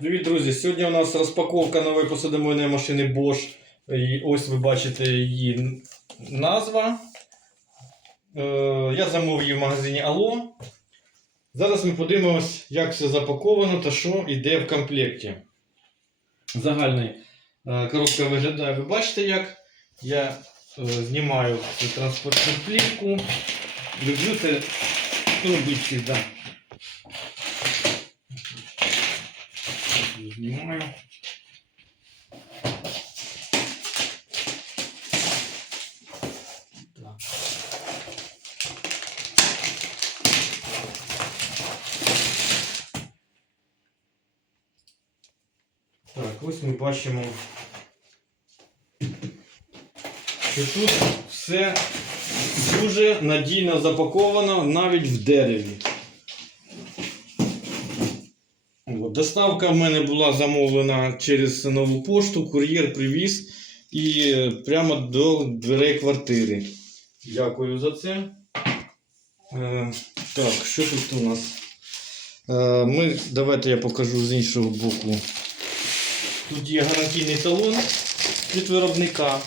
Привіт, друзі! Сьогодні у нас розпаковка нової посудомойної машини Bosch. І ось ви бачите її назва. Е, Я замовив її в магазині Allo. Зараз ми подивимось, як все запаковано та що йде в комплекті. Загальний е, коробка виглядає. Ви бачите, як я е, знімаю цю транспортну плівку. Люблю це робити завжди. Знімаю. Так. Так, ось ми бачимо, що тут все дуже надійно запаковано навіть в дереві. От, Доставка в мене була замовлена через нову пошту, кур'єр привіз і е, прямо до дверей квартири. Дякую за це. Е, так, що тут у нас? Е, ми, давайте я покажу з іншого боку. Тут є гарантійний талон від виробника.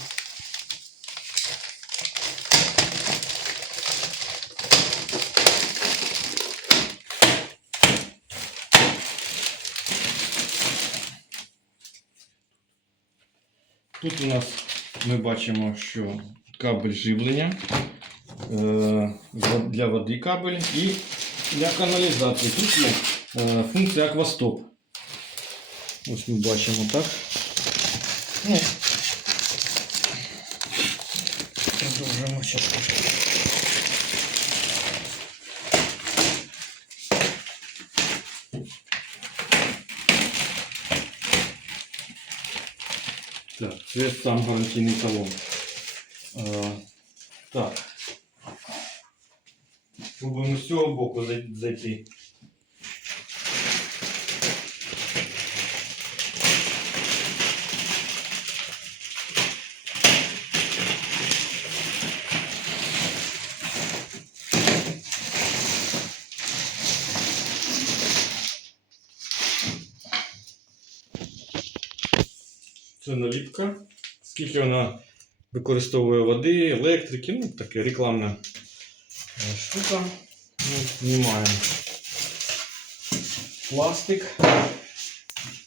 Тут у нас ми бачимо, що кабель живлення е, для води кабель і для каналізації. Тут є е, функція аквастоп. Ось ми бачимо так. Продовжуємо ще Так, це сам гарантійний талон. Е, так. Пробуємо з цього боку зайти. Це наліпка. Скільки вона використовує води, електрики, ну таке рекламна е, штука. Ну, знімаємо. Пластик.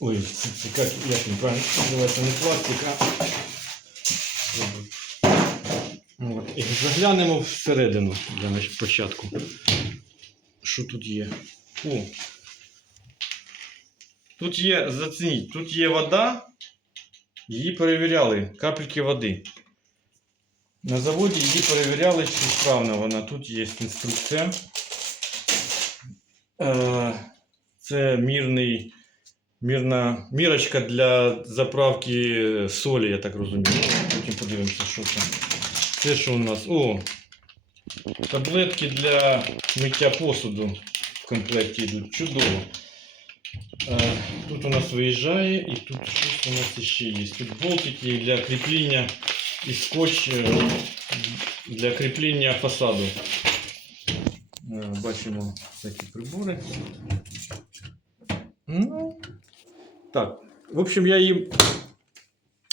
Ой, це, як, як він правильно називається, не пластик, а. От. І заглянемо всередину для початку. Що тут є? О. Тут є, зацініть, тут є вода. Її перевіряли, капельки води. На заводі її перевіряли, чи справна вона. Тут є інструкція. Е, Це мірний, мірна мірочка для заправки солі, я так розумію. Потім подивимося, що це. Це що у нас? О! Таблетки для миття посуду в комплекті йдуть. Чудово. Е, Тут у нас виїжджає і тут щось у нас ще є. Тут болтики для кріплення і скотч е, для кріплення фасаду. Е, Бачимо такі прибори. Ну, так. В общем, я її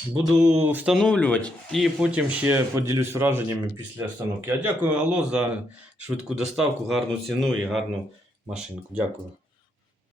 буду встановлювати і потім ще поділюсь враженнями після встановки. А дякую Алло за швидку доставку, гарну ціну і гарну машинку. Дякую.